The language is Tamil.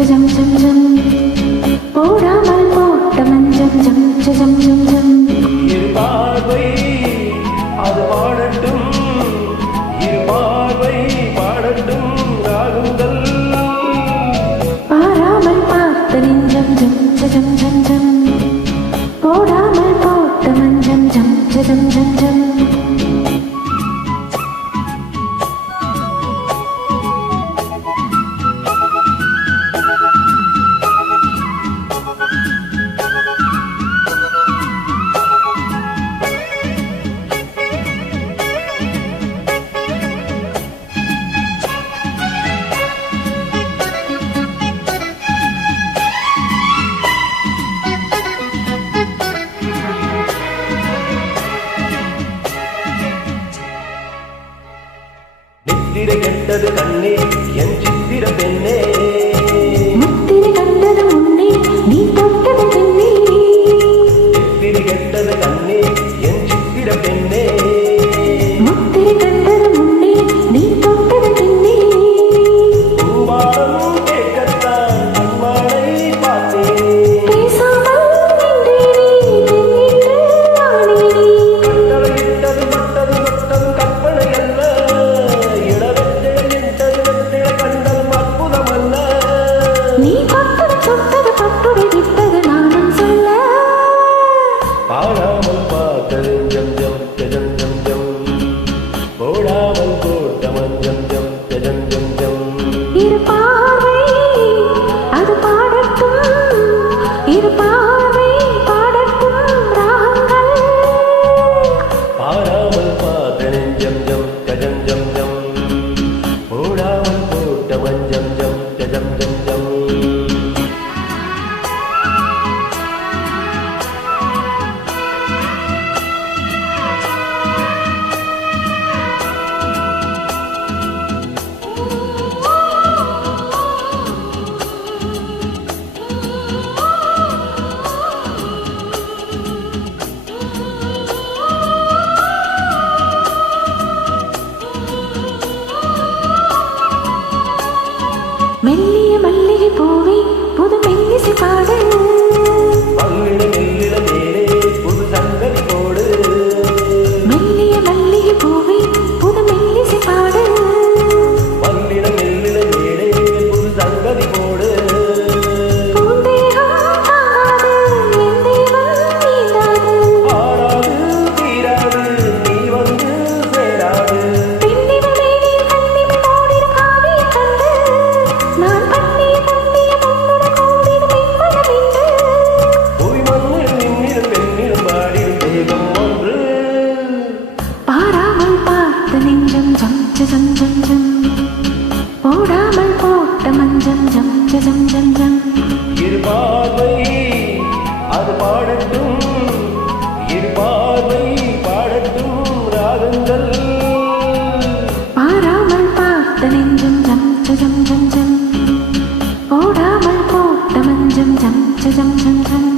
ஜம் ஜம் ஜம் போடாமல் போட்ட மஞ்சம் ஜம் ஜம் ஜம் ஜம் பார்வை அது பாடட்டும் பார்வை பாடட்டும் ராகுங்கள் பாராமல் பார்த்த நெஞ்சம் ஜம் ஜம் ஜம் ஜம் போடாமல் போட்ட மஞ்சம் ஜம் ஜம் ஜம் ஜம் நித்திரை கெட்டது கண்ணே என் சித்திர பெண்ணே முத்திரை கண்டது முன்னே நீ தொட்டது பெண்ணே நித்திரை கெட்டது கண்ணே என் சித்திர பெண்ணே முத்திரை கண்டது முன்னே நீ தொட்டது பெண்ணே பூவாரம் கேட்கத்தான் அம்மாளை பார்த்தேன் பேசாமல் நின்றேனே நின்று ஆனேனே கட்டளையிட்டது பட்டது பட்டது கற்பனை அல்ல நீ பட்டது தொட்டது பட்டுரை விட்டது நானும் சொல்ல பாடாமல் பார்த்தது ஜம் ஜம் ஜம் ஜம் ஜம் போடாமல் போட்ட மஞ்சம் ஜம் ஜம் ஜம் ஜம் இரு பார்வை அது பாடட்டும் இரு பார்வை பாடட்டும் ராகங்கள் பாடாமல் பார்த்த நெஞ்சம் ஜம் ஜம் ஜம் ஜம் போடாமல் போட்ட மஞ்சம் ஜம் ஜம் ஜம் ஜம் மெல்லிய மல்லிகை பூவே புது மெல்லிசை பாடு மல்லிட மெல்லிட மேலே புது சங்கதி போடு மெல்லிய மல்லிகை பூவே புது மெல்லிசை பாடு மல்லிட மெல்லிட மேலே புது சங்கதி போடு பூந்தேகம் தாங்காது என் தேவன் நீந்தாது ஆறாது தீராது நீ வந்து சேராது பெண்ணிவ மேனில் கண்ணிவ மூடின காவிய கண்டு நான் பண்ணிய புண்ணிய பொன்னுட கூடின மென்மனம் இன்று போய் மண்ணில் நின்னிடும் பெண்ணிடும் பாடிடும் தேகம் ஒன்று பாராமல் பார்த்த நெஞ்சம் ஜம் ஜம் ஜம் ஜம் போடாமல் போட்ட மஞ்சம் ஜம் ஜம் ஜம் ஜம் இரு பார்வை அது பாடட்டும் இரு பார்வை பாடட்டும் ராகங்கள் பாராமல் பார்த்த நெஞ்சம் ஜம் ஜம் ஜம் ஜம் போடாமல் போட்ட மஞ்சம் ஜம் ஜம் ஜம் ஜம்